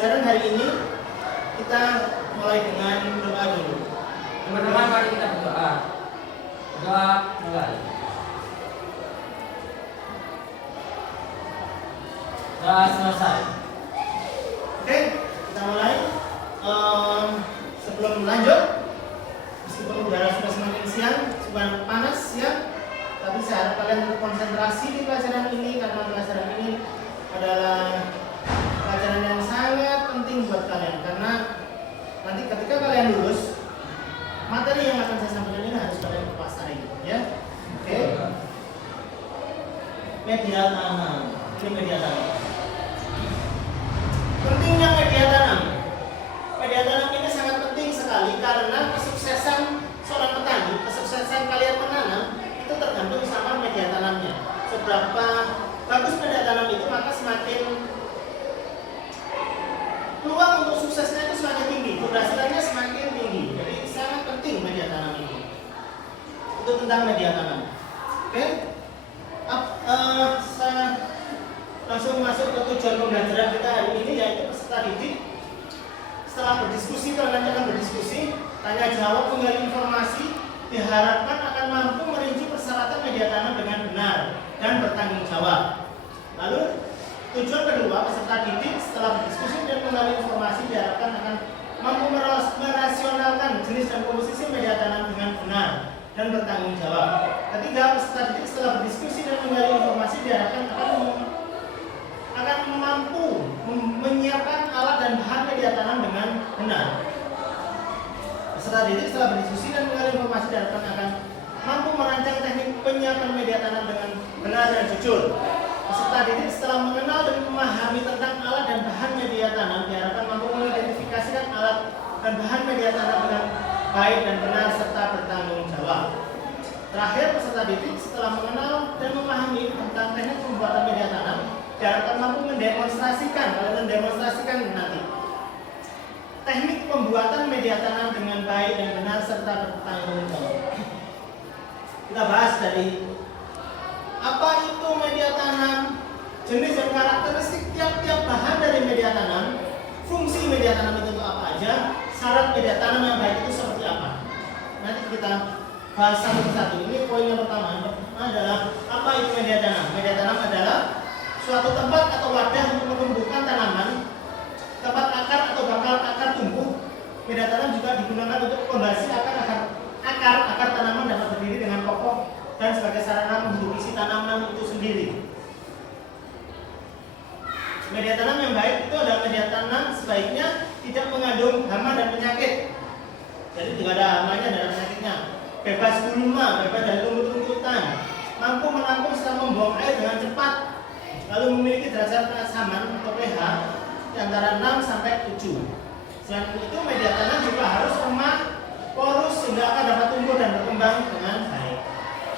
pelajaran hari ini kita mulai dengan doa dulu. Teman-teman, mari kita berdoa. Doa mulai. Doa selesai. Oke, kita mulai. Sebelum lanjut, meskipun udara sudah semakin siang, sudah panas ya, tapi saya harap kalian tetap konsentrasi di pelajaran ini karena pelajaran ini adalah pelajaran yang sangat penting buat kalian, karena nanti ketika kalian lulus, materi yang akan saya sampaikan ini harus kalian kuasai ya. Oke. Media tanam. Ini media tanam. Pentingnya media tanam. Media tanam ini sangat penting sekali karena kesuksesan seorang petani, kesuksesan kalian menanam itu tergantung sama media tanamnya. Seberapa bagus media tanam itu, maka semakin peluang untuk suksesnya itu semakin tinggi, keberhasilannya semakin tinggi. Jadi sangat penting media tanam ini. Itu tentang media tanam. Oke? Saya langsung masuk ke tujuan pembelajaran kita hari ini, yaitu peserta didik. Setelah berdiskusi, kalian akan berdiskusi, tanya jawab, menggali informasi, diharapkan akan mampu merinci persyaratan media tanam dengan benar dan bertanggung jawab. Lalu tujuan kedua, peserta didik setelah berdiskusi dan menggali informasi diharapkan akan mampu merasionalkan jenis dan komposisi media tanam dengan benar dan bertanggung jawab. Ketiga, peserta didik setelah berdiskusi dan menggali informasi diharapkan akan mampu menyiapkan alat dan bahan media tanam dengan benar. Peserta didik setelah berdiskusi dan menggali informasi diharapkan akan mampu merancang teknik penyiapan media tanam dengan benar dan jujur. Peserta didik setelah mengenal dan memahami tentang alat dan bahan media tanam diharapkan mampu mengidentifikasikan alat dan bahan media tanam dengan baik dan benar serta bertanggung jawab. Terakhir, peserta didik setelah mengenal dan memahami tentang teknik pembuatan media tanam diharapkan mampu mendemonstrasikan nanti teknik pembuatan media tanam dengan baik dan benar serta bertanggung jawab. Kita bahas dari apa itu media tanam, jenis dan karakteristik tiap-tiap bahan dari media tanam, fungsi media tanam itu apa aja, syarat media tanam yang baik itu seperti apa. Nanti kita bahas satu persatu. Ini poin yang pertama adalah apa itu media tanam. Media tanam adalah suatu tempat atau wadah untuk menumbuhkan tanaman, tempat akar atau bakal akar tumbuh. Media tanam juga digunakan untuk fondasi akar tanaman dapat berdiri dengan kokoh dan sebagai sarana membentuk isi tanaman itu sendiri. Media tanam yang baik itu adalah media tanam sebaiknya tidak mengandung hama dan penyakit. Jadi tidak ada hamanya dan penyakitnya. Bebas gulma, bebas dari rumput-rumputan, mampu menampung serta membuang air dengan cepat, lalu memiliki derajat keasaman atau pH di antara 6 sampai 7. Selain itu, media tanam juga harus lemah, porus sehingga akan dapat tumbuh dan berkembang dengan baik.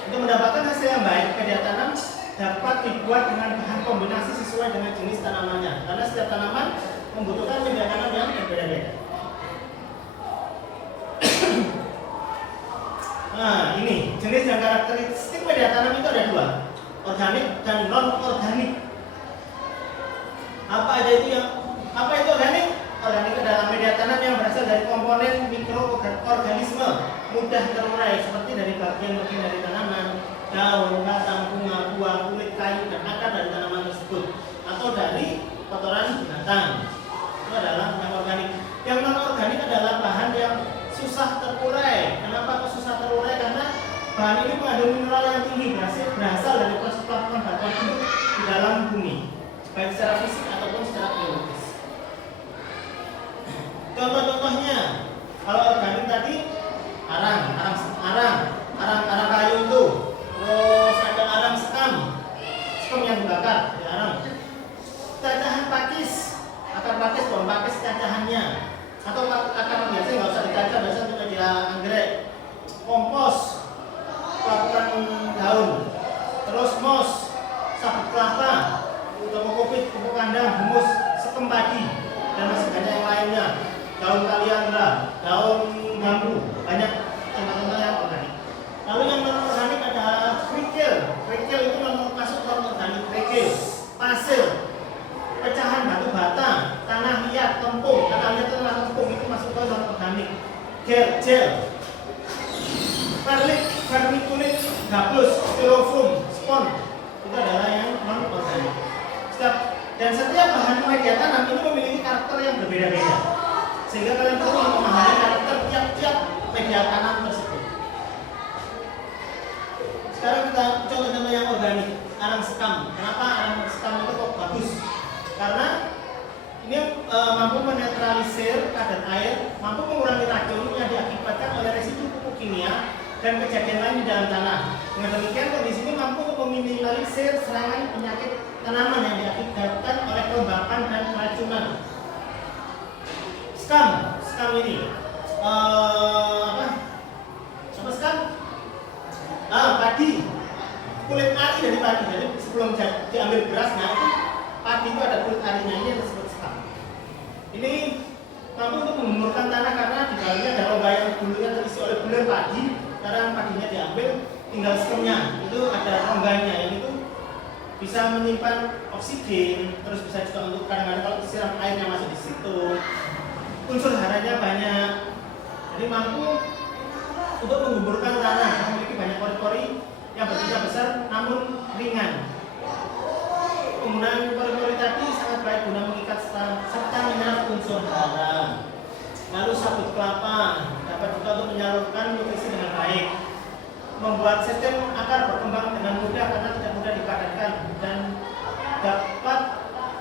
Untuk mendapatkan hasil yang baik, media tanam dapat dibuat dengan bahan kombinasi sesuai dengan jenis tanamannya, karena setiap tanaman membutuhkan media tanam yang berbeda-beda. Nah, ini jenis dan karakteristik media tanam itu ada dua, organik dan non-organik. Apa itu organik? Organik adalah media tanam yang berasal dari komponen mikroorganisme mudah terurai seperti dari bagian-bagian dari tanaman, daun, batang, bunga, buah, kulit, kayu, dan akar dari tanaman tersebut, atau dari kotoran binatang. Itu adalah yang organik. Yang non-organik adalah bahan yang susah terurai. Kenapa kok susah terurai? Karena bahan ini mengandung mineral yang tinggi, berasal dari proses pelapukan batuan hidup di dalam bumi, baik secara fisik ataupun secara biologis. Contoh-contohnya, kalau organik tadi arang kayu itu, terus ada arang sekam yang dibakar, ya arang. Cacahan pakis, akar pakis, pohon pakis cacahannya, atau akar biasa nggak usah dicacah, biasa untuk media anggrek. Kompos, pelapukan daun, terus mos, sabut kelapa, tomokopit, pupuk kandang, humus, sekem padi, dan masih banyak yang lainnya. Daun kaliandra, daun bambu, banyak contoh-contoh yang organik. Lalu yang non-organik ada kerikil. Kerikil itu masuk non-organik. Kerikil, pasir, pecahan batu bata, tanah liat, gel, perlit, vermiculite, gabus, styrofoam, spon itu adalah yang non organik. Dan setiap bahan media tanam ini memiliki karakter yang berbeda-beda, sehingga kalian perlu memahami karakter tiap-tiap media tanam tersebut. Sekarang kita coba contoh yang organik, arang sekam. Kenapa arang sekam itu kok bagus? Karena ini mampu menetralisir kadar air, mampu mengurangi racun yang diakibatkan oleh residu pupuk kimia dan kejadian lain di dalam tanah. Dengan demikian kondisi ini mampu meminimalisir serangan penyakit tanaman yang diakibatkan oleh kelembapan dan keracunan. Skam ini apa skam? Padi, kulit ari dari padi. Jadi sebelum diambil berasnya itu padi itu ada kulit arinya, ini disebut skam. Ini mampu untuk mengemburkan tanah karena di dalamnya ada rongga yang dulunya terisi oleh bulir padi. Sekarang padinya diambil, tinggal skamnya itu ada rongganya, yang itu bisa menyimpan oksigen, terus bisa juga untuk kadang-kadang kalau disiram airnya masuk di situ. Unsur haranya banyak, jadi mampu untuk menggumburkan tanah, memiliki banyak pori-pori yang bertingkat besar namun ringan. Penggunaan pori-pori tadi sangat baik guna mengikat serta menyerap unsur hara. Lalu sabut kelapa dapat juga untuk menyalurkan nutrisi dengan baik, membuat sistem akar berkembang dengan mudah karena tidak mudah dipadatkan, dan dapat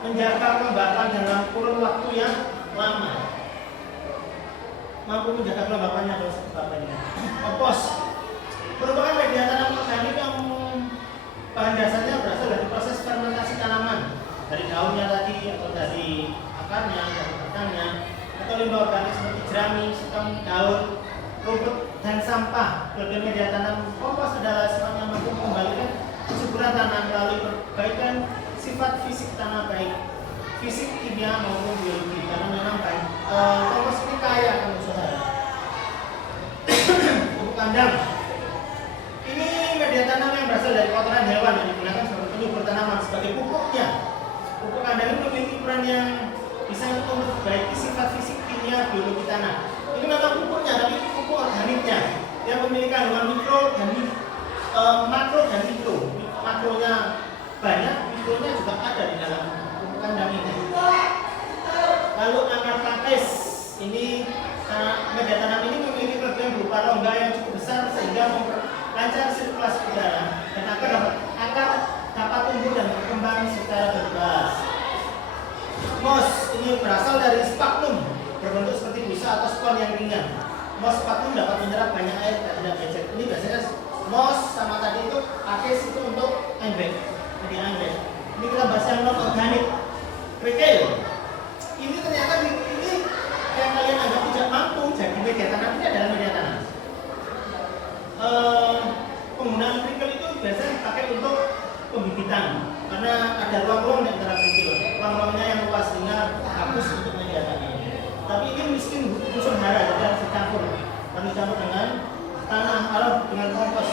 menjaga kelembapan dalam kurun waktu yang lama. Mampu menjaga kelembapannya dalam sebabnya. Kompos merupakan media tanam organik yang bahan dasarnya berasal dari proses fermentasi tanaman, dari daunnya tadi atau dari akarnya, dari batangnya, atau limbah organik seperti jerami, sekam, daun, rumput, dan sampah. Kelebihan media tanam kompos adalah sifat yang mampu mengembalikan kesuburan tanah melalui perbaikan sifat fisik tanah, baik fisik, kimia maupun biologi. Karena memang baik kompos ini kaya akan saudara. Pupuk kandang ini media tanam yang berasal dari kotoran hewan yang digunakan sebagai penyubur tanaman sebagai pupuknya. Pupuk kandang ini memiliki peran yang bisa untuk memperbaiki sifat fisik, kimia, biologi tanah. Ini memang pupuknya, tapi pupuk organiknya yang memiliki kandungan mikro dan makro dan mikro. Makronya banyak, mikronya juga ada di dalam pupuk kandang ini. Lalu akar pakis, ini media tanam ini memiliki kelebihan berupa rongga yang cukup besar sehingga memperlancar sirkulasi udara, dan akar dapat tumbuh dan berkembang secara bebas. Moss ini berasal dari spagnum, berbentuk seperti busa atau spon yang ringan. Moss spagnum dapat menyerap banyak air dan tidak becek. Ini biasanya moss sama tadi itu pakis itu untuk embek, media embek. Ini kita bahas yang non organik. Kerikil ini ternyata ini yang kalian anggap tidak mampu jadi media tanam, ini adalah media tanam. Penggunaan kerikil itu biasanya dipakai untuk pembibitan karena ada ruang-ruang di antara kerikil, ruang-ruangnya yang luas sehingga bagus untuk media tanam. Tapi ini miskin unsur hara, jadi harus dicampur dengan tanah atau dengan kompos.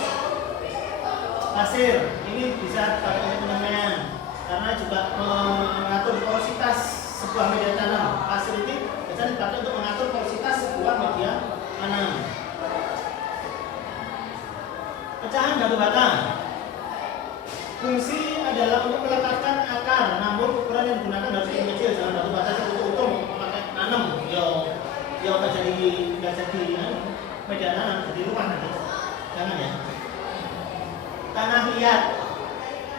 Pasir ini bisa dipakai untuk penyemaian karena juga mengatur porositas sebuah media tanam. Pasir ini biasanya dipakai untuk mengatur porositas sebuah media tanam. Pecahan batu bata fungsi adalah untuk melekatkan akar, namun ukuran yang digunakan harus yang kecil. Jangan batu bata itu utuh pakai tanam, yo nggak jadi media tanam, jadi rumah nanti. Jangan ya.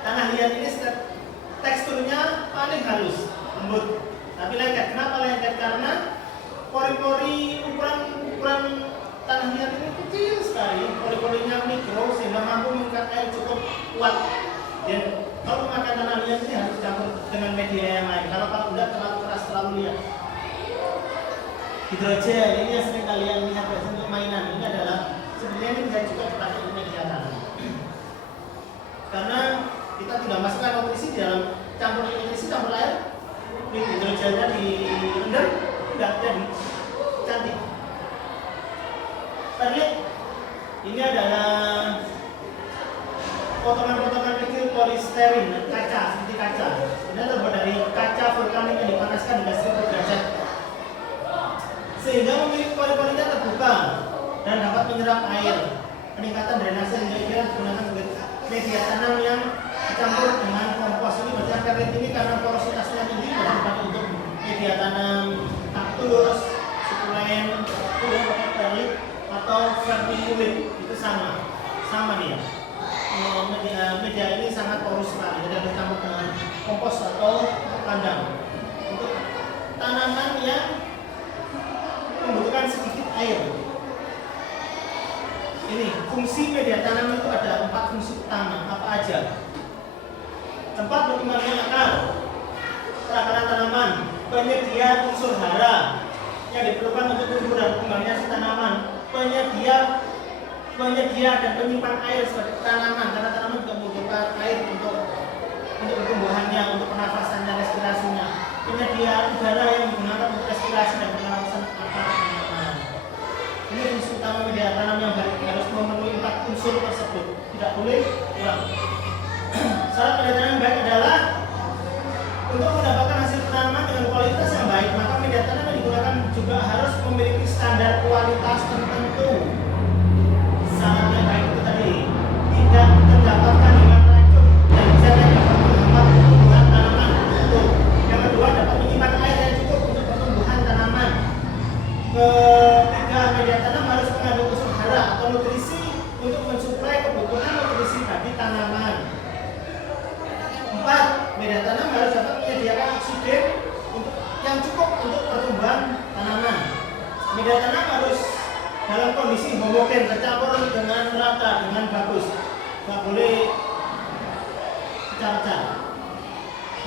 Tanah liat ini teksturnya paling halus, lembut, tapi lengket. Kenapa lengket? Karena pori-pori ukuran tanah liat ini kecil sekali, pori-porinya mikro sehingga mampu mengikat air cukup kuat. Dan kalau memakai tanah liat ini harus dicampur dengan media yang lain. Kalau tidak terlalu keras, terlalu liat. Hidrogen ini yang sering kalian lihat untuk mainan. Ini adalah sebenarnya ini bisa juga dipakai untuk media tanam. Karena kita tinggal masukkan nutrisi di dalam campur air, hidrogennya direndam, udah jadi cantik. Perlit ini adalah potongan-potongan kecil polisterin, kaca, seperti kaca. Ini terbuat dari kaca vulkanik yang dipanaskan hingga 1000 derajat, sehingga memiliki pori-porinya terbuka dan dapat menyerap air. Peningkatan drainase kira-kira digunakan sebagai media tanam yang dicampur dengan kompos. Ini berarti akarit ini karena porositasnya tinggi berarti dipakai untuk media tanam kaktus, sukulen, atau vermiculite. Itu sama dia. Media ini sangat porus sekali, jadi harus dicampur dengan kompos atau kandang untuk tanaman yang membutuhkan sedikit air. Ini fungsi media tanam itu ada 4 fungsi utama. Apa aja? Tempat berkembangnya akar, perakaran tanaman, penyedia unsur hara yang diperlukan untuk tumbuh dan berkembangnya si tanaman, penyedia dan penyimpan air sebagai tanaman, karena tanaman juga membutuhkan air untuk pertumbuhannya, untuk pernafasannya, respirasinya. Penyedia udara yang digunakan untuk respirasi dan pernafasan akar tanaman. Ini fungsi utama media tanam yang harus memenuhi 4 unsur tersebut, tidak boleh kurang. Syarat media tanam yang baik adalah untuk mendapatkan hasil tanaman dengan kualitas yang baik, maka media tanam yang digunakan juga harus memiliki standar kualitas tertentu. Syarat yang baik itu tadi tidak terdapat kandungan racun dan zat yang dapat menghambat pertumbuhan tanaman. Yang kedua, dapat menyimpan air yang cukup untuk pertumbuhan tanaman. Ketiga, media tanam harus mengandung unsur hara atau nutrisi untuk mensuplai kebutuhan nutrisi bagi tanaman. 4. Media tanam harus dapat menyediakan oksigen yang cukup untuk pertumbuhan tanaman. Media tanam harus dalam kondisi homogen, tercampur dengan rata, dengan bagus, nggak boleh pecah-pecah.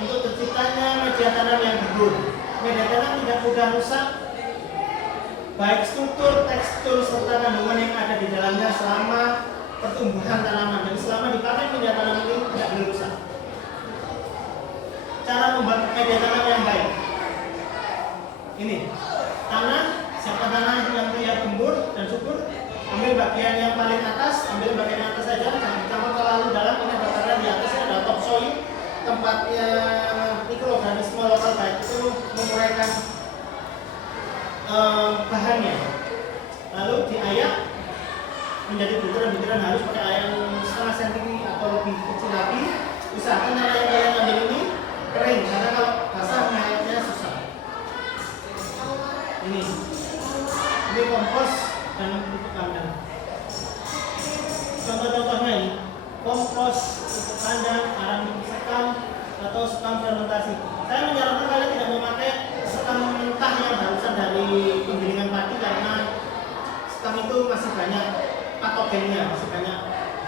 Untuk terciptanya media tanam yang gembur, media tanam tidak mudah rusak, baik struktur, tekstur, serta kandungan yang ada di dalamnya selama pertumbuhan tanaman. Dan selama dipakai media tanam ini tidak boleh rusak. Cara membuat media tanam yang baik. Ini tanah, siapkan tanah yang terlihat gembur dan subur. Ambil bagian yang paling atas, ambil bagian atas saja, jangan dicampur terlalu dalam. Ini karena di atasnya ada topsoil, tempatnya mikroorganisme lokal baik itu menguraikan bahannya. Lalu diayak menjadi butiran-butiran halus pakai ayak setengah senti atau lebih kecil lagi. Usahakan tanah yang kalian ambil ini kering, karena kalau basah ngayaknya susah. Ini kompos dan pupuk kandang. Contoh-contohnya ini kompos, pupuk kandang, arang sekam atau sekam fermentasi. Saya menyarankan kalian tidak memakai sekam mentah yang barusan dari penggilingan padi, karena sekam itu masih banyak patogennya, masih banyak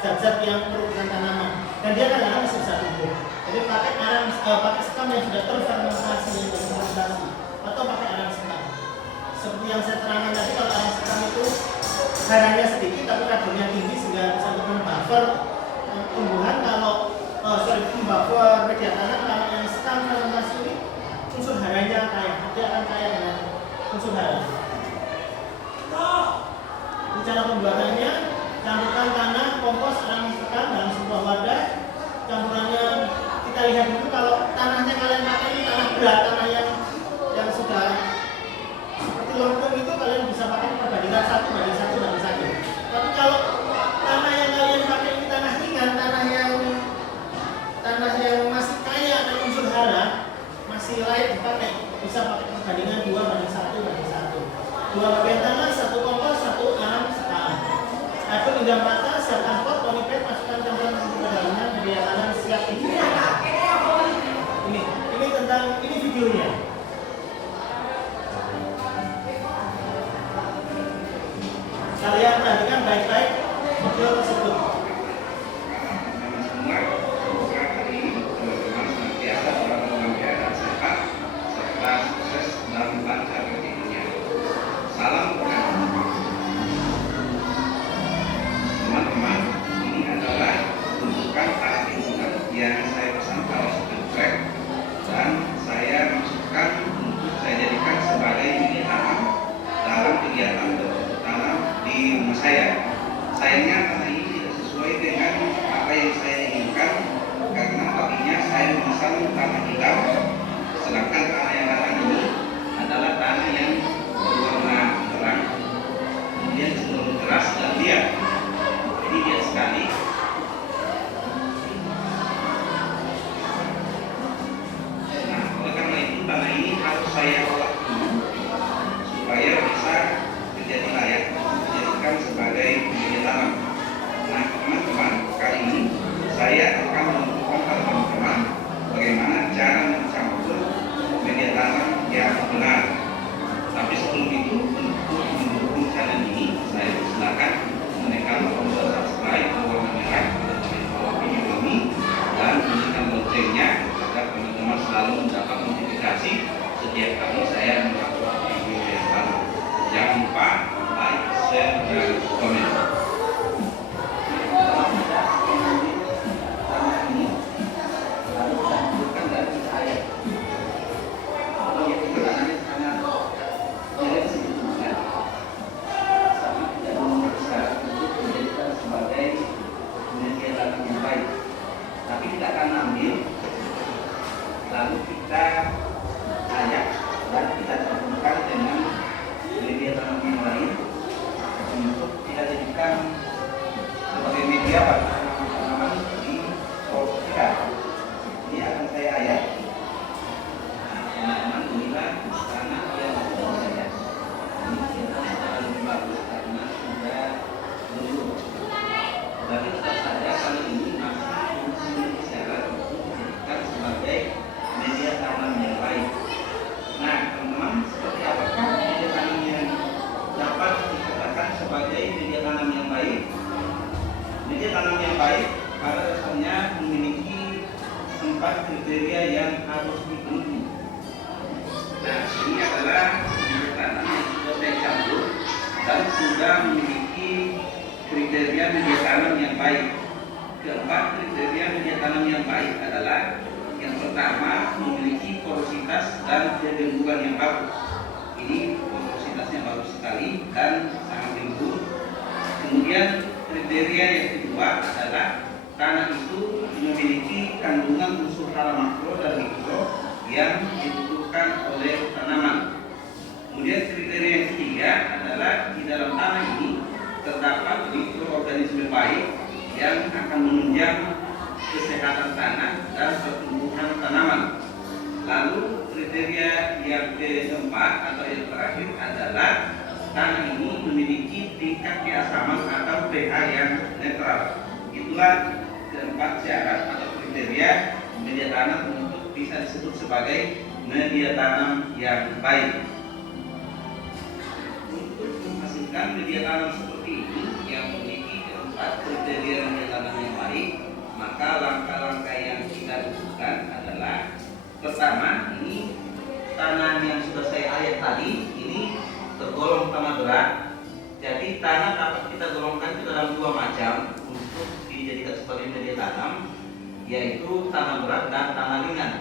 zat-zat yang merugikan tanaman, dan dia kadang-kadang masih bisa tumbuh. Jadi pakai sekam yang sudah terfermentasi, yang terfermentasi, atau pakai arang sekam. Seperti yang saya terangkan tadi, kalau arang sekam itu haranya sedikit tapi kadarnya tinggi sehingga bisa untuk membuffer tumbuhan. Kalau membuffer media tanam, kalau yang sekam fermentasi ini unsur haranya kaya, dia akan kaya dengan unsur hara. Ini cara pembuatannya: campurkan tanah, kompos, arang sekam dalam sebuah wadah. Campurannya kita lihat dulu, kalau tanahnya kalian pakai ini tanah berat, tanah yang sudah seperti lompong itu, kalian bisa pakai perbandingan 1:1:1. Tapi kalau tanah yang kalian pakai ini tanah ringan, tanah yang masih kaya dan unsur hara, masih layak dipakai, bisa pakai perbandingan 2:1:1. 2 bagian tanah, 1 kompos, 1 arang sekam. Aduk hingga merata, siapkan pot, polybag, masukkan campuran ke dalamnya, media tanam siap digunakan. Ini videonya. Kalian perhatikan baik-baik video tersebut. Teman-teman, ini adalah tuntukan alat yang saya pesan kalau sudah track, dan saya masukkan harus saya olah dulu supaya bisa menjadi layak dijadikan sebagai media tanam. Nah, teman-teman, kali ini saya akan menunjukkan pada teman-teman bagaimana cara mencampur media tanam yang benar. Tapi sebelum itu, untuk mendukung channel ini, saya silakan menekan tombol subscribe berwarna merah pada bawah video ini dan bunyikan loncengnya agar teman-teman selalu mendapat notifikasi setiap kali saya mengupload video yang baru. Jangan lupa like, share, dan komen. Tapi kita akan ambil, lalu kita ayak dan kita campurkan dengan media tanam yang lain untuk kita jadikan sebagai media pada tanaman di pot kita. Ini akan saya ayak. Nah, teman-teman, inilah tanah yang sudah saya. Ini kita lebih bagus karena sudah lulus. Tapi tetap saja kali ini masih syarat untuk dijadikan sebagai media tanam yang baik. Nah, teman-teman, seperti apakah media tanam yang dapat dikatakan sebagai media tanam yang baik? Media tanam yang baik pada dasarnya memiliki 4 kriteria yang harus dipenuhi. Nah, ini adalah media tanam yang sudah saya campur dan sudah memiliki kriteria media tanam yang baik. Keempat kriteria media tanam yang baik adalah yang pertama, memiliki porositas dan kegemburan yang bagus. Ini porositasnya bagus sekali dan sangat gembur. Kemudian kriteria yang kedua adalah tanah itu memiliki kandungan unsur hara makro dan mikro yang dibutuhkan oleh tanaman. Kemudian kriteria yang ketiga adalah di dalam tanah ini terdapat mikroorganisme baik yang akan menunjang kesehatan tanah dan pertumbuhan tanaman. Lalu kriteria yang keempat atau yang terakhir adalah tanah ini memiliki tingkat keasaman atau pH yang netral. Itulah keempat syarat atau kriteria media tanam untuk bisa disebut sebagai media tanam yang baik. Untuk menghasilkan media tanam seperti ini yang memiliki keempat kriteria media tanam yang baik, maka langkah-langkah yang kita butuhkan adalah pertama, ini tanah yang sudah saya ayak tadi ini tergolong tanah berat. Jadi tanah dapat kita golongkan ke dalam 2 macam untuk dijadikan sebagai media tanam, yaitu tanah berat dan tanah ringan.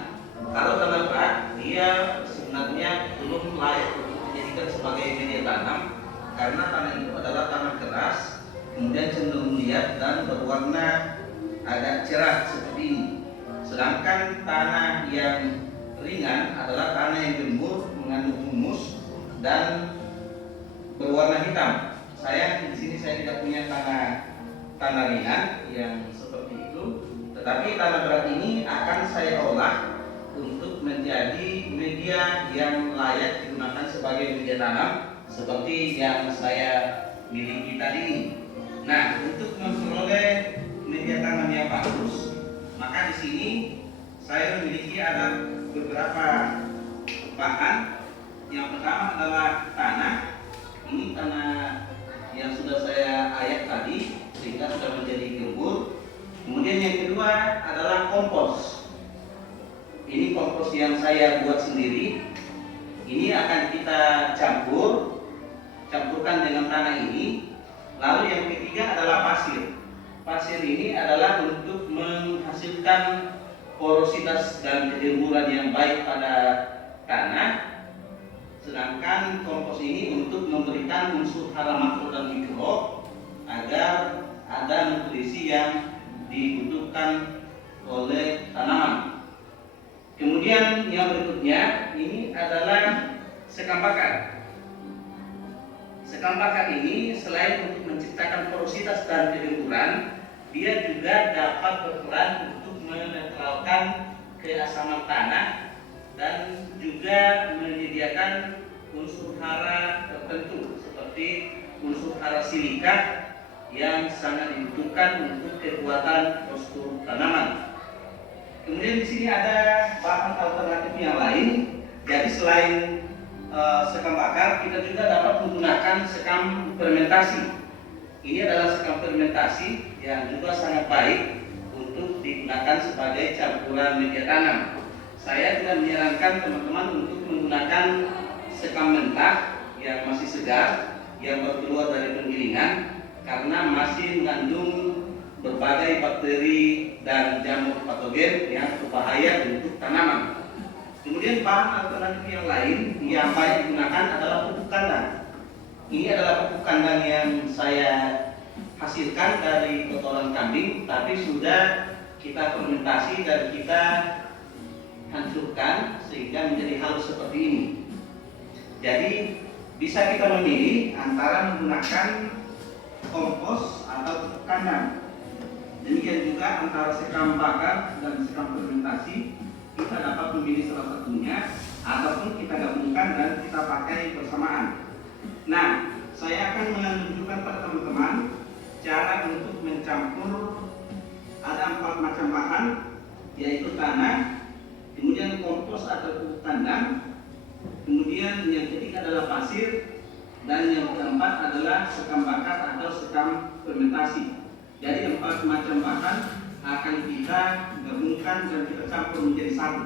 Kalau tanah berat dia sebenarnya belum layak untuk dijadikan sebagai media tanam karena tanah itu adalah tanah keras, kemudian cenderung liat dan berwarna agak cerah seperti ini. Sedangkan tanah yang ringan adalah tanah yang gembur, mengandung humus dan berwarna hitam. Sayang di sini saya tidak punya tanah ringan yang seperti itu. Tetapi tanah berat ini akan saya olah untuk menjadi media yang layak digunakan sebagai media tanam seperti yang saya miliki tadi ini. Nah, untuk memperoleh media tanam yang bagus, maka di sini saya memiliki ada beberapa bahan. Yang pertama adalah tanah. Ini tanah yang sudah saya ayak tadi sehingga sudah menjadi gembur. Kemudian yang kedua adalah kompos. Ini kompos yang saya buat sendiri. Ini akan kita campurkan dengan tanah ini. Lalu yang ketiga adalah pasir. Pasir ini adalah untuk menghasilkan porositas dan kegemburan yang baik pada tanah. Sedangkan kompos ini untuk memberikan unsur hara makro dan mikro agar ada nutrisi yang dibutuhkan oleh tanaman. Kemudian yang berikutnya ini adalah sekam bakar. Sekam bakar ini selain untuk menciptakan porositas dan kegemburan, dia juga dapat berperan untuk menetralkan keasaman tanah dan juga menyediakan unsur hara tertentu seperti unsur hara silika yang sangat dibutuhkan untuk kekuatan postur tanaman. Kemudian di sini ada bahan alternatif yang lain. Jadi selain sekam bakar, kita juga dapat menggunakan sekam fermentasi. Ini adalah sekam fermentasi yang juga sangat baik untuk digunakan sebagai campuran media tanam. Saya tidak menyarankan teman-teman untuk menggunakan sekam mentah yang masih segar, yang baru keluar dari penggilingan, karena masih mengandung berbagai bakteri dan jamur patogen yang berbahaya untuk tanaman. Kemudian bahan alternatif yang lain yang banyak digunakan adalah pupuk kandang. Ini adalah pupuk kandang yang saya hasilkan dari kotoran kambing, tapi sudah kita fermentasi dan kita hancurkan sehingga menjadi halus seperti ini. Jadi bisa kita memilih antara menggunakan kompos atau pupuk kandang. Demikian juga antara sekam bakar dan sekam fermentasi, kita dapat memilih salah satunya ataupun kita gabungkan dan kita pakai bersamaan. Nah, saya akan menunjukkan pada teman-teman cara untuk mencampur. Ada 4 macam bahan, yaitu tanah, kemudian kompos atau pupuk kandang, kemudian yang ketiga adalah pasir, dan yang keempat adalah sekam bakar atau sekam fermentasi. Jadi 4 macam bahan akan kita gabungkan dan kita campur menjadi satu.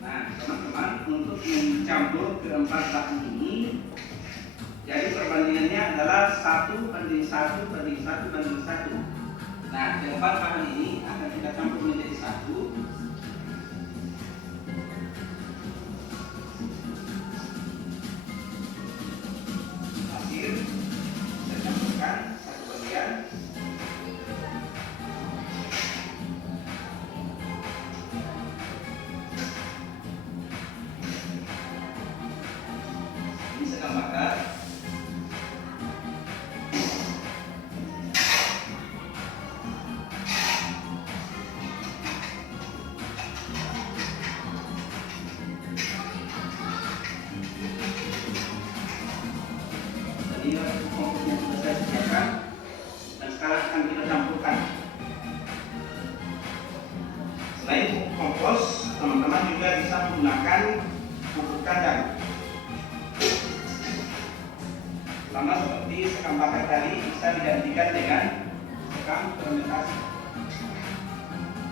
Nah, teman-teman, untuk mencampur keempat bahan ini, jadi perbandingannya adalah 1:1:1:1. Nah, keempat bahan ini akan kita campur menjadi satu. Pasir kita campurkan satu bagian. Ini sekam bakar. Ini kompos yang sudah saya sediakan dan sekarang akan kita campurkan. Selain pupuk kompos, teman-teman juga bisa menggunakan pupuk kandang. Sama seperti sekam bakar tadi, bisa digantikan dengan sekam fermentasi.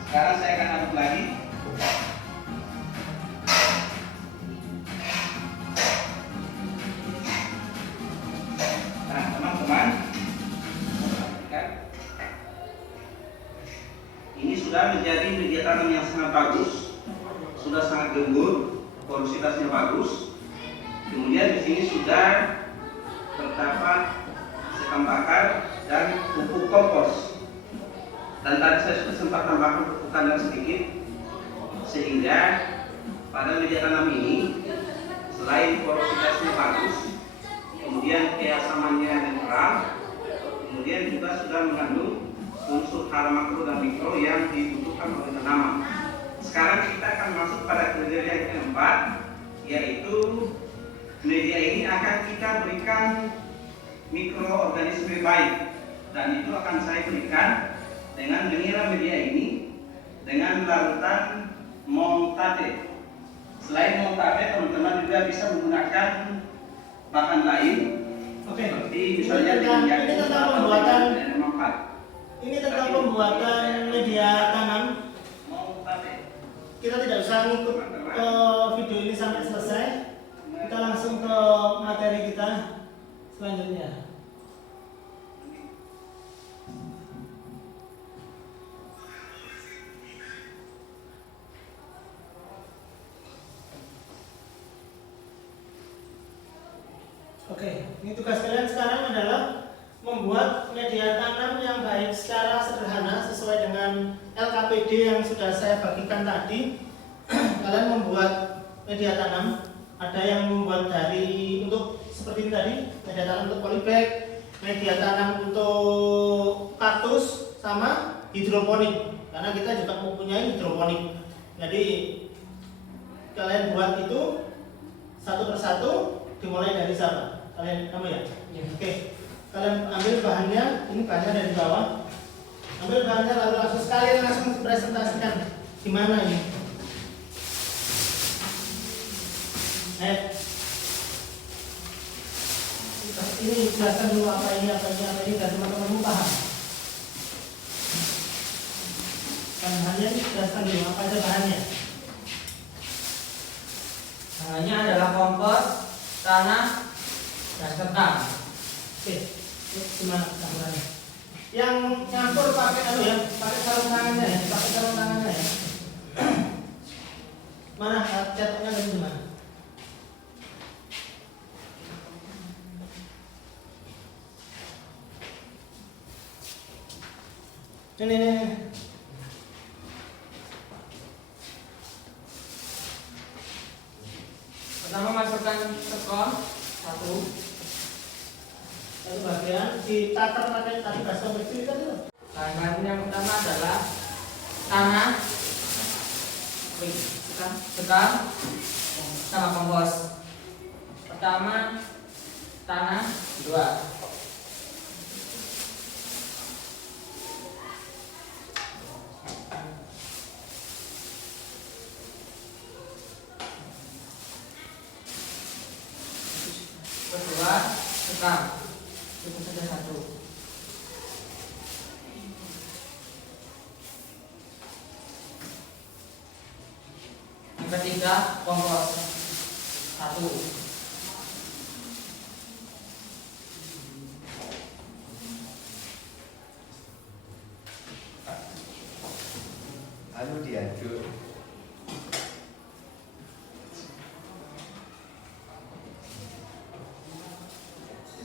Sekarang saya akan aduk lagi. Nah, teman-teman, ini sudah menjadi media tanam yang sangat bagus, sudah sangat gembur, porositasnya bagus. Kemudian di sini sudah terdapat sekam bakar dan pupuk kompos. Dan tadi saya sudah sempat tambahkan pupuk kandang sedikit, sehingga pada media tanam ini selain porositasnya bagus, kemudian keasamannya netral, kemudian juga sudah mengandung unsur hara makro dan mikro yang dibutuhkan oleh tanaman. Sekarang kita akan masuk pada kriteria yang keempat, yaitu media ini akan kita berikan mikroorganisme baik, dan itu akan saya berikan dengan menyiram media ini dengan larutan montate. Selain montate, teman-teman juga bisa menggunakan bahan lain. Oke. Seperti misalnya dengan ini tentang pembuatan NM4. Ini tentang pembuatan media tanam. Montate. Kita tidak usah ngikut ke video ini sampai selesai. Kita langsung ke materi kita selanjutnya. Oke, ini tugas kalian sekarang adalah membuat media tanam yang baik secara sederhana sesuai dengan LKPD yang sudah saya bagikan tadi. Kalian membuat media tanam, ada yang membuat dari untuk seperti ini tadi, media tanam untuk polybag, media tanam untuk kaktus, sama hidroponik. Karena kita juga mempunyai hidroponik. Jadi kalian buat itu satu persatu, dimulai dari siapa? Kamu ya? Iya. Oke. Kalian ambil bahannya, ini bahannya dari bawah. Ambil bahannya lalu langsung presentasikan di mana ini. Ini jelaskan dulu apa ini dan teman-teman paham. Bahannya ini jelaskan dulu apa aja bahannya. Bahannya adalah kompos, tanah, dan sekam. Oke, gimana campurannya? Yang nyampur pakai pakai sarung tangannya ya. Mana cetaknya dari mana? Ini. Pertama masukkan sekam satu bagian ditatar pakai tali basah kecil kan itu. Bahan yang pertama adalah tanah, sekam, sama kompos. Pertama tanah, dua. Kedua sekam, cukup saja satu. Yang ketiga kompos satu. Anu diaduk.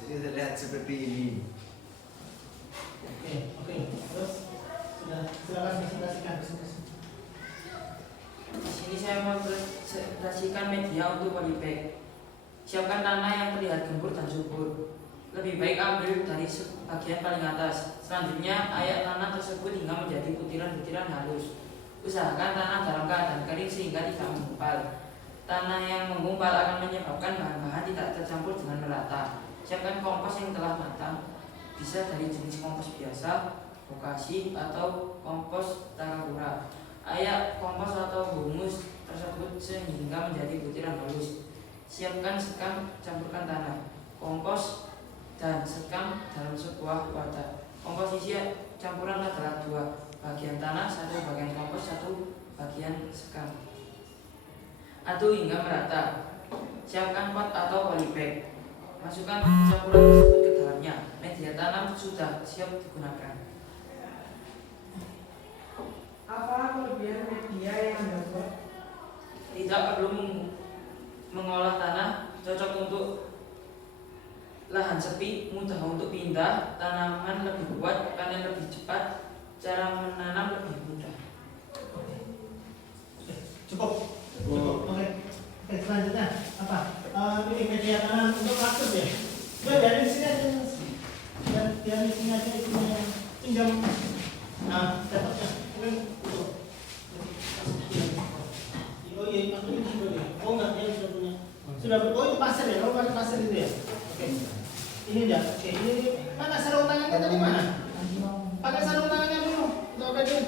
Jadi terlihat seperti ini. Oke. Terus silakan presentasikan. Di sini saya mau presentasikan media untuk polybag. Siapkan tanah yang terlihat gembur dan subur. Lebih baik ambil dari bagian paling atas. Selanjutnya, ayak tanah tersebut hingga menjadi butiran-butiran halus. Usahakan tanah dalam keadaan kering sehingga tidak menggumpal. Tanah yang menggumpal akan menyebabkan bahan-bahan tidak tercampur dengan merata. Siapkan kompos yang telah matang. Bisa dari jenis kompos biasa, bokashi, atau kompos takakura. Ayak kompos atau humus tersebut sehingga menjadi butiran halus. Siapkan sekam, campurkan tanah, kompos, dan sekam dalam sebuah wadah. Komposisi campuran adalah dua bagian tanah, satu bagian kompos, satu bagian sekam. Aduk hingga merata. Siapkan pot atau polybag. Masukkan campuran tersebut ke dalamnya. Media tanam sudah siap digunakan. Apa kelebihan media yang dapat? Tidak perlu mengolah tanah, cocok untuk lahan sepi, mudah untuk pindah, tanaman lebih kuat, panen lebih cepat, cara menanam lebih mudah. Cukup. Oke, selanjutnya apa? Ini media tanam untuk kaktus ya. Udah dari sini aja. Dan dari sini aja isinya pinjam. Nah, dapatnya. Oh iya, itu ya. Oh enggak, dia sudah punya. Sudah itu pasir ya, kamu pakai pasir itu ya. Oke. Ini dah. Oke, ini mana sarung tangannya tadi mana? Pakai sarung tangannya dulu. Coba dulu.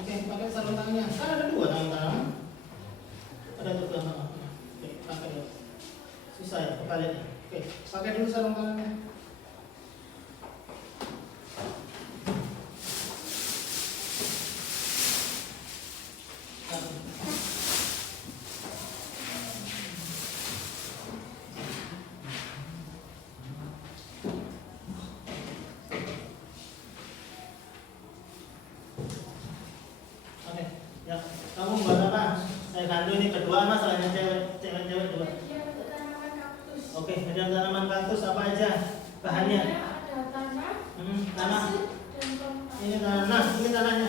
Oke, pakai sarung tangannya. Kan ada dua tangan. Ada dua tangan. Oke, pakai dulu. Susah ya, kebaliknya. Oke, pakai dulu sarung tangannya. Oke, ya. Kamu buat apa? Saya bantu ini berdua mas, soalnya cewek dua. Oke, media tanaman kaktus apa aja bahannya? Ada tanah, Tanah. Ini tanah, ini tanahnya.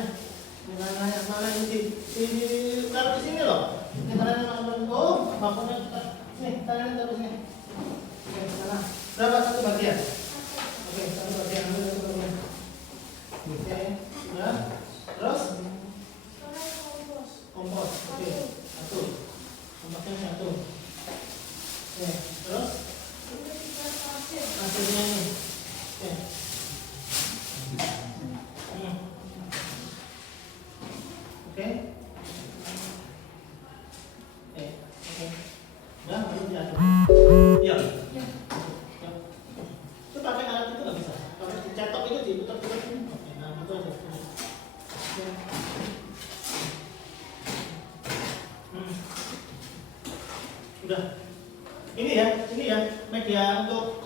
Ini tanahnya mana ini? Taruh di sini loh. Ini tanahnya mana? Oh, bakunya sini, tanahnya taruh sini. Oke, tanah. Berapa satu bagian? Oke, satu bagian ambil satu bagian. Oke, ya. Terus Sudah. Ini ya media untuk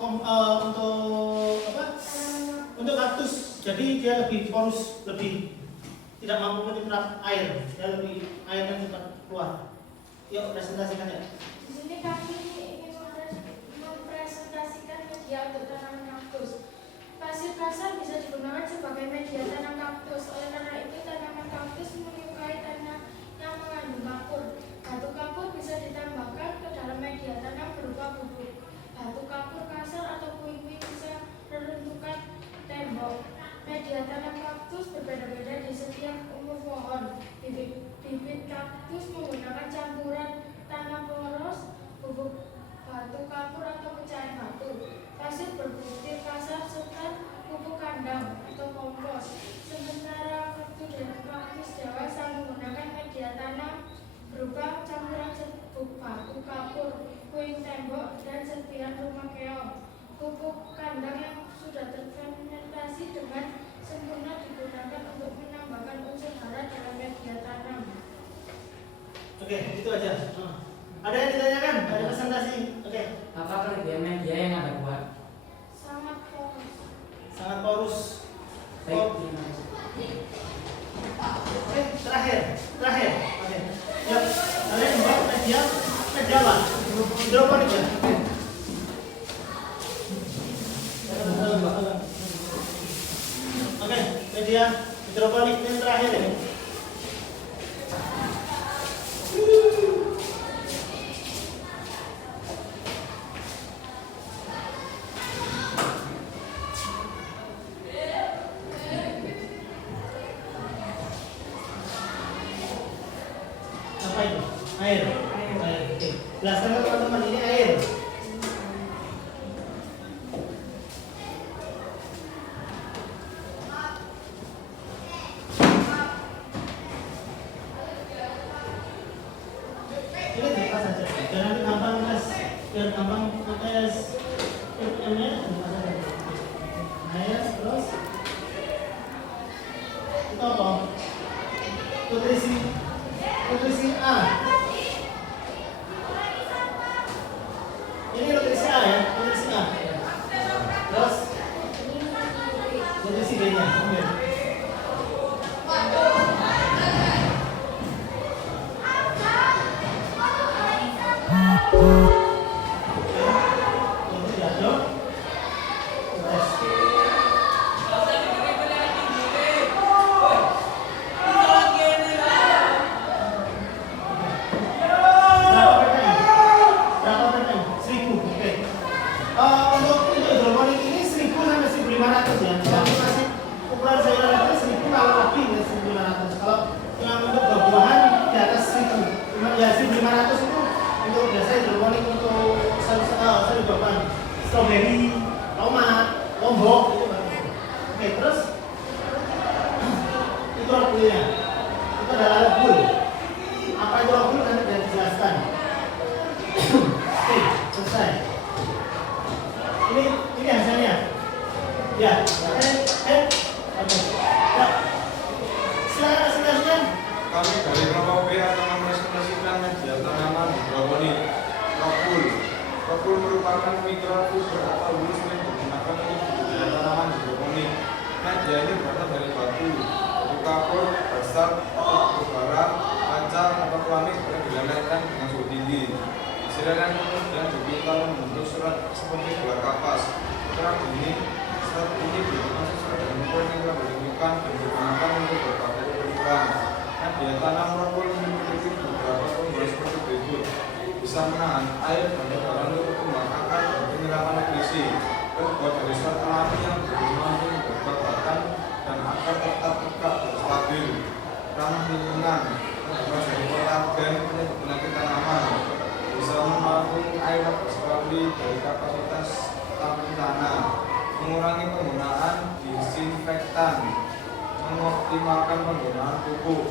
untuk kaktus. Jadi dia lebih porus, lebih tidak mampu menyerap air, dia lebih airnya cepat keluar. Yuk presentasikan ya. Di sini kami ingin mempresentasikan media untuk tanaman kaktus. Pasir basah bisa digunakan sebagai media tanam kaktus. Oleh karena itu, tanaman kaktus menyukai tanah yang mengandung kapur. Batu kapur bisa ditambahkan ke dalam media tanam berupa bubuk. Batu kapur kasar atau puing-puing bisa meruntuhkan tembok. Media tanam kaktus berbeda-beda di setiap umur pohon. Bibit kaktus menggunakan campuran tanah poros, bubuk batu kapur atau pecahan batu, pasir berbutir kasar serta pupuk kandang atau kompos. Sementara kaktus dewasa menggunakan media tanam berupa campuran serbuk batu kapur, puing tembok, dan serpihan rumah keong. Pupuk kandang yang sudah terfermentasi dengan sempurna digunakan untuk menambahkan unsur hara dalam media tanam. Oke, itu aja. Ada yang ditanyakan? Ada presentasi? Oke. Apa kelebihan media yang Anda buat? Sangat fokus. Sangat porus. Baik, terima kasih. Oke, terakhir. Oke. Ya, kalian buat media apa? Hidroponik ya. Oke, media hidroponik yang terakhir ya. Apa itu? Air. Oke. Jelaskan ke teman-teman, ini air. Ini dilepas saja. Dan nanti gampang tes, biar gampang tes FM-nya. Air, terus itu apa? Nutrisi A. Ini nutrisi A ya, nutrisi A. Terus nutrisi B-nya. Oke. Ini diaduk. Tes. Berapa ppm? 1000. Oke. Untuk hidroponik ini 1000 sampai 1500 ya. Kalau masih ukuran sayuran itu 1000 kalau lebih ya 1500. Kalau yang untuk buah-buahan di atas 1000. Ya 1500 itu untuk biasa hidroponik untuk sayur buah-buahan. Stroberi, tomat, lombok itu bagus. Oke, terus itu robulnya. Itu adalah robul. Apa itu robul nanti sudah dijelaskan. Oke, selesai. Ini hasilnya. Ya, oke. Ya. Silakan presentasikan. Kami dari kelompok B akan mempresentasikan media tanaman hidroponik Rockwool. Rockwool merupakan mikrofiber atau hulus yang digunakan untuk media tanaman hidroponik. Media ini berasal dari batu kapur, basalt, atau bara, kaca, atau keramik yang dilelehkan dengan suhu tinggi. Hasilnya yang kemudian dipintal membentuk surat seperti bola kapas. Surat ini berbentuk sesuai dengan ukuran yang telah ditentukan dan digunakan untuk berbagai keperluan. Media tanam Rockwool memiliki beberapa penggunaan seperti berikut: bisa menahan air dan tebaran untuk pertumbuhan akar dan penyerapan nutrisi, terbuat dari serat alami yang mampu berkekuatan dan akar tetap tegak dan stabil, ramah lingkungan, terbuat dari kolagen penyebab penyakit tanaman, bisa menampung air sekali dari kapasitas tampung tanah, mengurangi penggunaan disinfektan, mengoptimalkan penggunaan pupuk.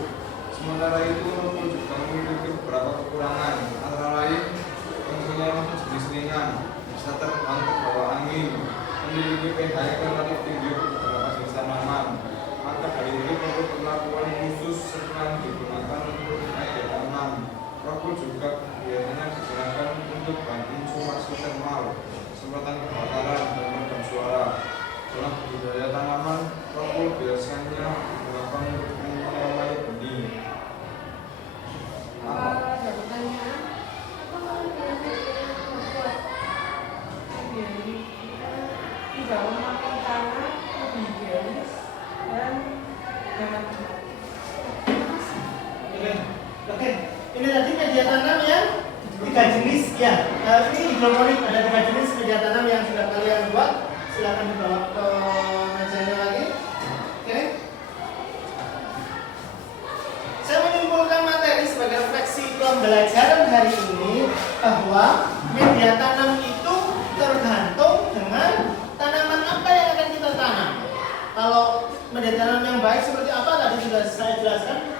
Sementara itu, Rockwool juga memiliki beberapa kekurangan, antara lain mempunyai mesin jenis ringan, bisa terbang ke bawah angin, memiliki pH yang relatif tinggi untuk beberapa jenis tanaman. Maka dari itu perlu perlakuan khusus setelah digunakan untuk media tanam. Rockwool juga biasanya digunakan untuk untuk bahan insumasi termal, kesempatan kebakaran dan peredam suara. Dalam budidaya tanaman, rokul biasanya digunakan untuk menamai benih. Apa ada pertanyaan? Apa kelebihan media yang membuat? Tidak memakan tanah, lebih higienis dan hemat. Oke. Ini tadi media tanam yang 3 jenis ya. Ini hidroponik, ada 3 jenis media tanam yang sudah kalian buat. Silakan dibawa ke mejanya lagi. Oke. Saya menyimpulkan materi sebagai refleksi pembelajaran hari ini bahwa media tanam itu tergantung dengan tanaman apa yang akan kita tanam. Kalau media tanam yang baik seperti apa tadi sudah saya jelaskan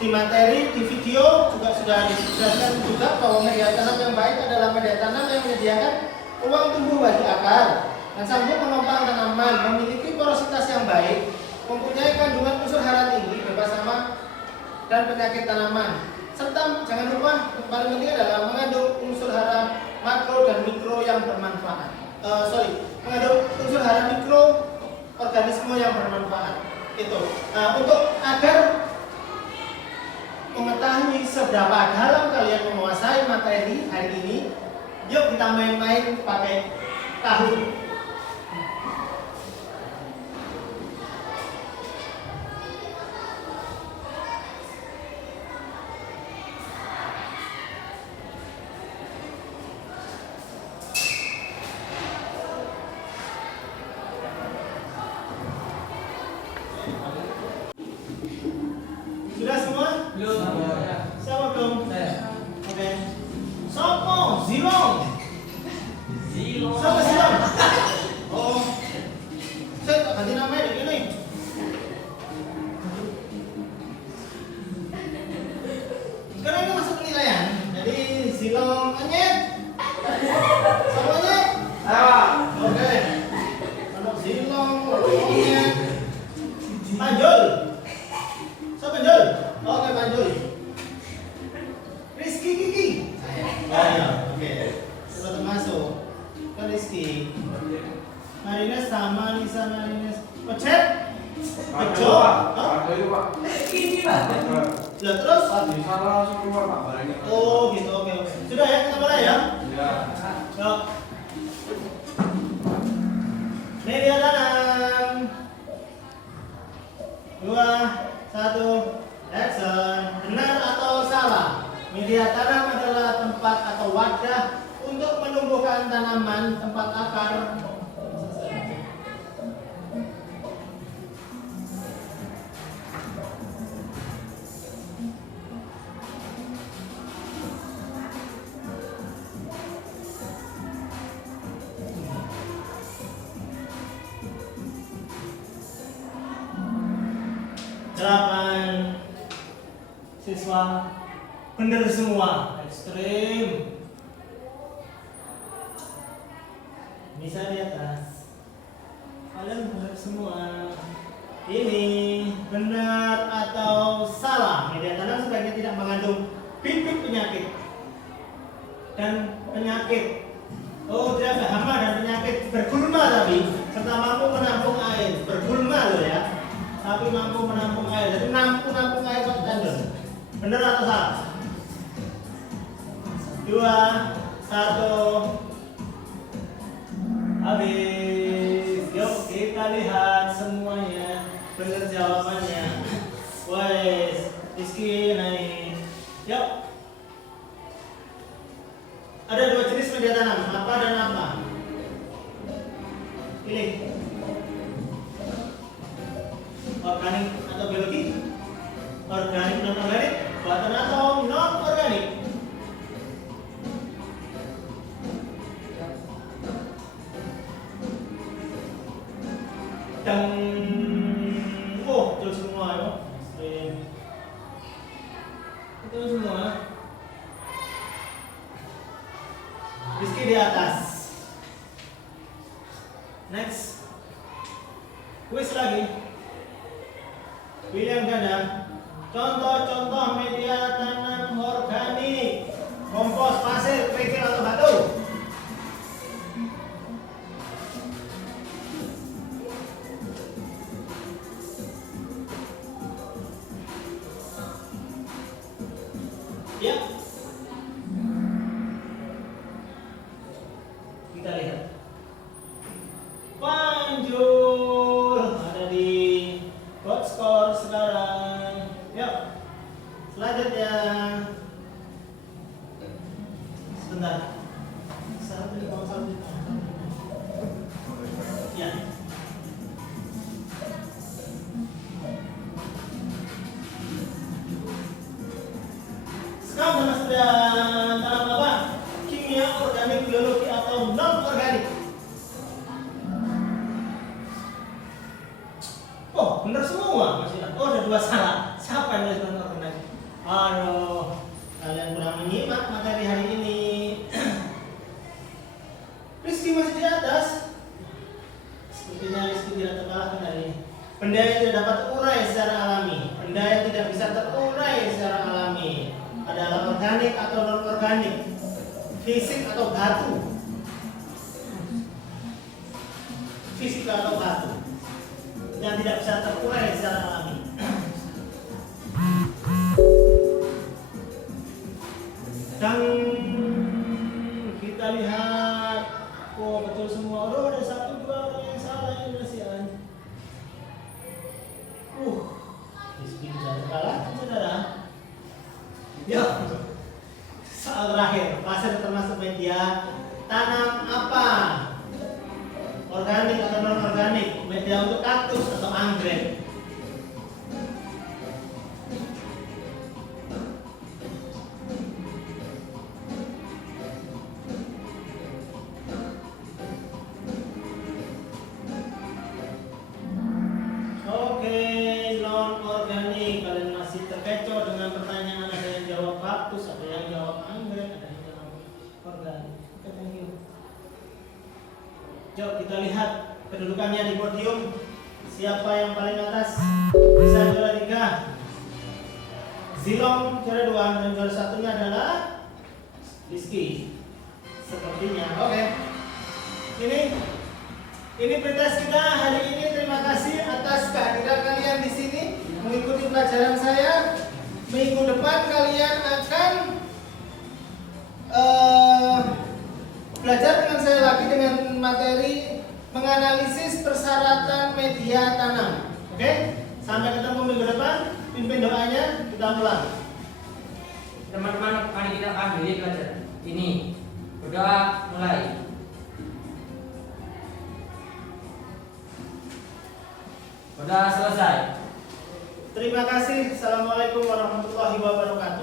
di materi, di video juga sudah dijelaskan juga bahwa media tanam yang baik adalah media tanam yang menyediakan ruang tumbuh bagi akar dan sanggup menopang tanaman, memiliki porositas yang baik, mempunyai kandungan unsur hara tinggi, bebas hama dan penyakit tanaman, serta jangan lupa yang paling penting adalah mengandung unsur hara makro dan mikro yang bermanfaat. Mengandung unsur hara mikro organisme yang bermanfaat. Itu. Untuk agar mengetahui seberapa dalam kalian menguasai materi hari ini, yuk kita main-main pakai tahu. Sudah semua? Belum. Siapa belum? Saya. Oke. Sopo? Zilong. Zilong. Siapa Zilong? Oh. Saya tak ganti namanya di sini. Sekarang ini masuk penilaian. Jadi Zilong Anyet. Siapa Anyet? Oke. Anak Zilong Anyet. Panjul. Siapa Panjul? Oke Panjul. Rizky Kiki. Oh iya, oke. Sudah termasuk. Kan Rizky. Marines sama Nisa Marines. Pecet? Bejo? Ada itu Pak. Ini Pak. Lah terus? Tadi salah langsung keluar Pak. Barangnya. Oh gitu, oke. Sudah ya, kita mulai ya. Ya. Yuk. Media tanam. 2, 1, action. Benar atau salah? Media tanam adalah tempat atau wadah untuk menumbuhkan tanaman, tempat akar. Delapan siswa benar semua, ekstrim. Bisa di atas. Kalian benar semua. Ini benar atau salah? Media tanam sebaiknya tidak mengandung bibit penyakit dan penyakit. Oh, tidak ada hama dan penyakit bergulma tapi serta mampu menampung air. Bergulma loh ya. Tapi mampu menampung air. Jadi mampu menampung air kok tandem. Benar atau salah? 2, 1. Habis. Yuk kita lihat semuanya. Benar jawabannya. Wes, Rizky naik. Yuk. Ada 2 jenis media tanam, apa dan apa? Pilih. Organik atau biologi? Organik non organik? Buatan atau non organik? Dan oh, betul semua ya. Betul semua. Rizky di atas. Next. Kuis lagi. Pilih yang ganda. Contoh-contoh media tanam organik. kompos, pasir, kerikil atau batu. Ya. Kita lihat. Panjul ada di box score sekarang. Yuk. Selanjutnya. Sebentar. Satu di bawah satu. Ya. Sekarang sama sedang dalam apa? Kimia, organik, biologi atau non organik? Oh, benar semua masih. Oh, ada 2 salah. Siapa yang nulis non organik? Aduh, kalian kurang menyimak materi hari ini. Rizky masih di atas. Sepertinya Rizky tidak terkalahkan hari ini. Benda yang tidak dapat terurai secara alami, benda yang tidak bisa terurai secara alami adalah organik atau non organik, fisik atau batu, fisik atau batu yang tidak bisa terurai secara alami. Dan kita lihat, oh betul semua. Oh, ada 1 2 orang yang salah Indonesiaan. Rizky bisa terkalahkan saudara. Ya, soal terakhir, pasir termasuk media tanam apa? Organik atau non organik? Media untuk kaktus atau anggrek? Oke, non organik. Kalian masih terkecoh dengan pertanyaan. Ada yang jawab kaktus, ada yang jawab anggrek, ada yang jawab organik. Oke, thank you. Yuk kita lihat kedudukannya di podium. Siapa yang paling atas bisa juara 3? Zilong juara 2 dan juara 1-nya adalah Rizky. Sepertinya. Oke. Ini pretest kita hari ini. Terima kasih atas kehadiran kalian di sini mengikuti pelajaran saya. Minggu depan kalian akan belajar dengan saya lagi dengan materi menganalisis persyaratan media tanam. Oke? Sampai ketemu minggu depan. Pimpin doanya, kita pulang. Teman-teman, mari kita akhiri pelajaran ini. Berdoa mulai. Sudah selesai. Terima kasih. Assalamualaikum warahmatullahi wabarakatuh.